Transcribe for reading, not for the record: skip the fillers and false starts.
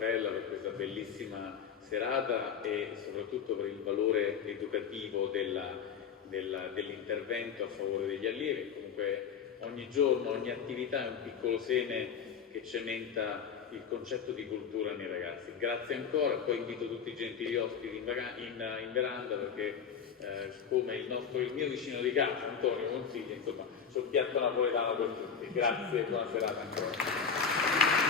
Raffaella per questa bellissima serata e soprattutto per il valore educativo dell'intervento a favore degli allievi. Comunque ogni giorno, ogni attività è un piccolo seme che cementa il concetto di cultura nei ragazzi. Grazie ancora, poi invito tutti i gentili ospiti in veranda perché come il mio vicino di casa, Antonio Consigli, insomma, c'è un piatto napoletano per tutti. Grazie e buona serata ancora.